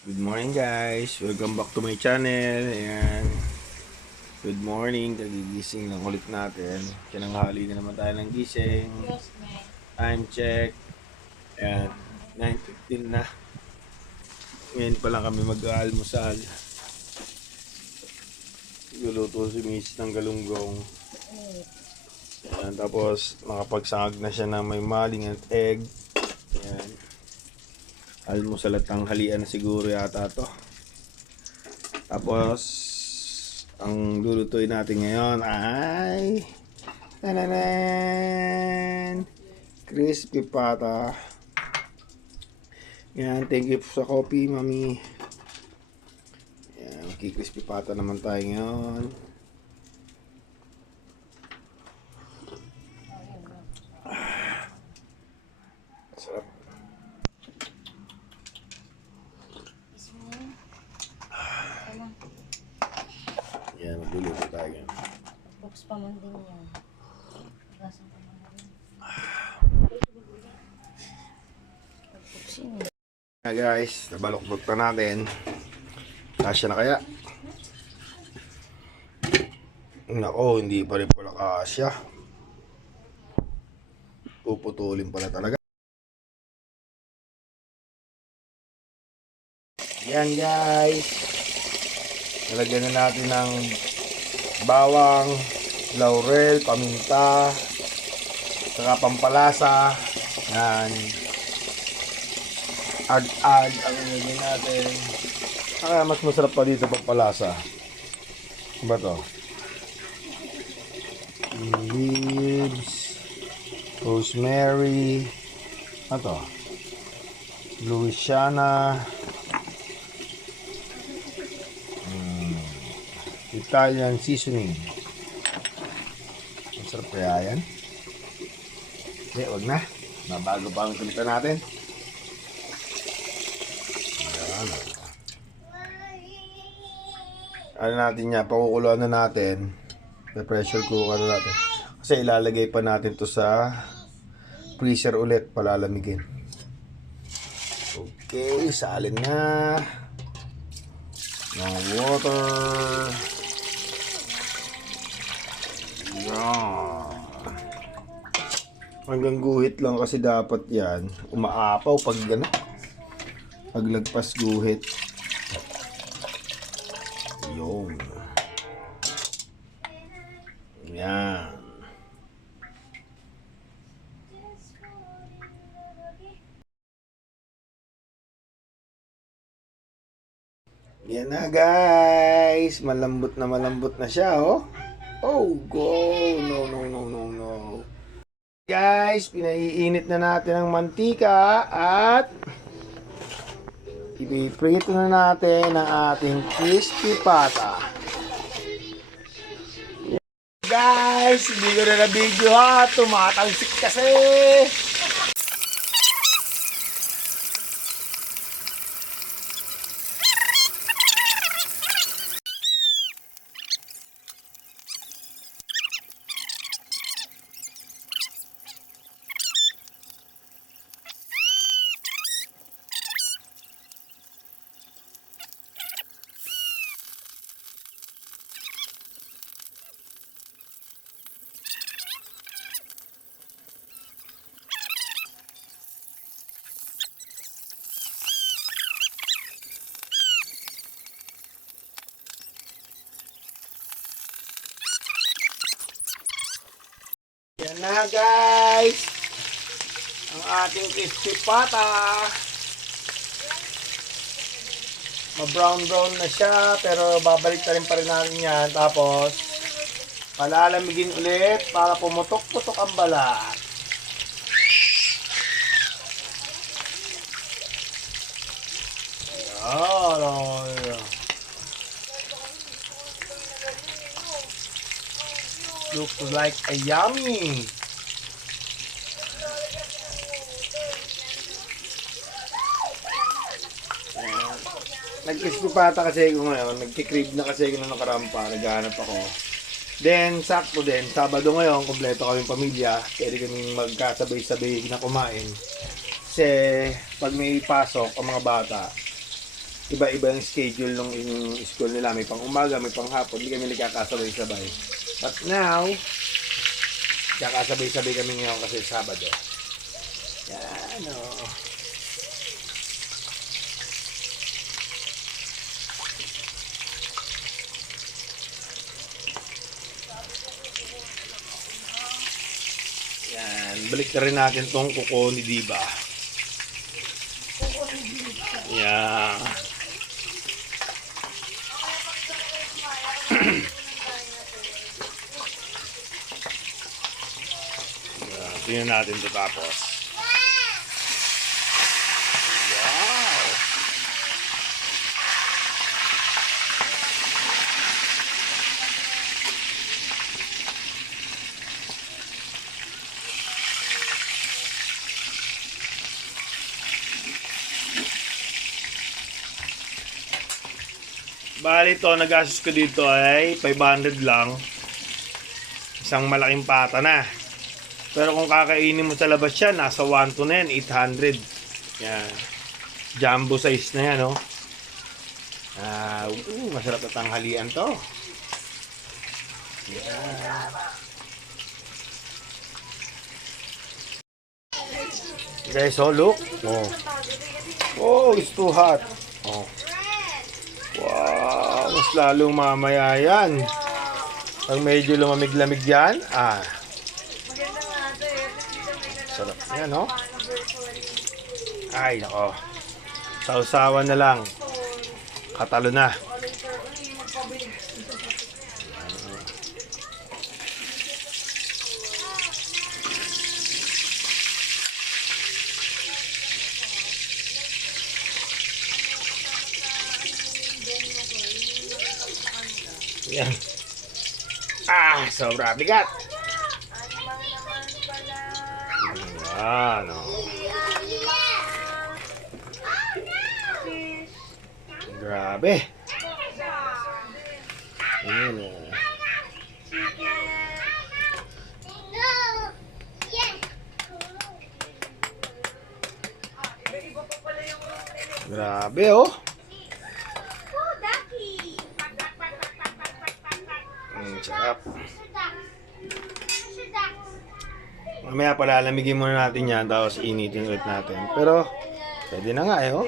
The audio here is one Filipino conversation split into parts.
Good morning guys, welcome back to my channel. Ayan. Good morning, kagigising lang ulit natin. Tinanghali na naman tayo ng gising. Time check. Ayan, 9:15 na. Ngayon pa lang kami mag-aalmusal. Luluto si Miss ng galunggong. Ayan, tapos makapagsangag na siya ng may maling at egg. Ayan. Almusal at tanghalian na siguro yata to. Tapos ang lulutuin natin ngayon ay tananan! Crispy pata. Yan, thank you sa coffee, mami. Yan, crispy pata naman tayo ngayon. Sarap. Yan, magluluto tayo ngayon. Box pa man din yan. Gasan pa man din. Pagpuksin eh. Guys, nabalokbot na natin. Kasya na kaya? Nako, hindi pa rin pala kasya. Puputulin pala talaga. Yan guys. Nalagyan na natin ng bawang, laurel, paminta, saka pampalasa. Yan. Ag-ag ang nilagyan natin. Mas masarap pa dito pampalasa. Ano ba to? Leaves, rosemary, ano to? Louisiana, Italian seasoning. Masarap kaya yan? Hindi, huwag na. Mabago pa ang kulita natin. Ayan. Ano natin yan? Pakukuluan na natin. Pressure cooker na natin. Kasi ilalagay pa natin to sa freezer ulit. Palalamigin. Okay, salin na. Ng water. Yan. Hanggang guhit lang kasi dapat yan. Umaapaw pag gano'n. Paglagpas guhit. Yun. Yan. Yan na guys. Malambot na siya oh. Oh, go! No, no, no, no, no. Guys, pinaiinit na natin ang mantika at ipiprito na natin ang ating crispy pata. Yan. Guys, hindi ko na na-video ha. Tumatalsik kasi. Yan na guys, ang ating crispy pata. Ma-brown na siya, pero babalik na rin pa rin natin yan. Tapos palalamigin ulit para pumutok-putok ang balat. Yan. Looks like a yummy. Nag-crispy pata kasi ako ngayon. Nagki-crave na kasi ako ng nakarampa. Naghahanap ako. Then, sakto din. Sabado ngayon, kompleto kaming pamilya. Pwede kaming magkasabay-sabay na kumain. Kasi, pag may pasok ang mga bata, iba-iba yung schedule ng school nila. May pang umaga, may pang hapon. Hindi kami nagkakasabay-sabay. But now, kakasabay-sabay kami ngayon kasi Sabado. Yan o. Yan. Balik na rin natin tong kuko ni Diba. Yan. Tingnan natin ito tapos. Wow! Bali ito, nagastos ko dito ay 500 lang. Isang malaking pata na. Pero kung kakainin mo sa labas yan, nasa 1 to na yan, 800. Yan. Jumbo size na yan, oh. Masarap na tanghalian to. Yan. Guys, oh, look. Oh. Oh, it's too hot. Oh. Wow, mas lalong mamaya yan. Pag medyo lumamig-lamig yan, sarap yan, no? Ay, nako. Sausawan na lang. Katalo na. Yan. Sobra bigat. Ano? Grabe. Ayan o. Grabe oh. Sarap. Mamaya palalamigin muna natin yan, tapos initin ulit natin. Pero, pwede na nga eh, oh.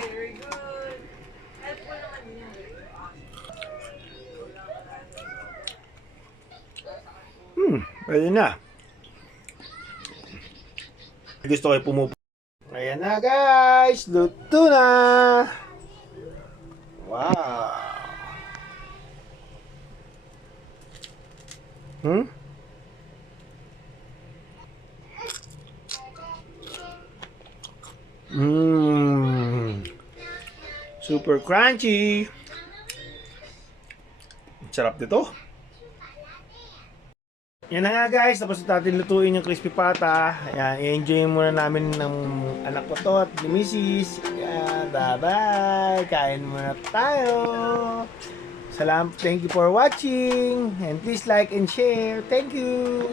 Pwede na. Gusto ko pumupo. Ayan na guys, luto na. Wow. Super crunchy. Sarap nito. Yan na nga guys, tapos natin lutuin yung crispy pata. Ayan, i-enjoy muna namin ng anak ko to at ni Mrs. Ayan, bye-bye. Kain muna tayo. Thank you for watching. And please like and share. Thank you.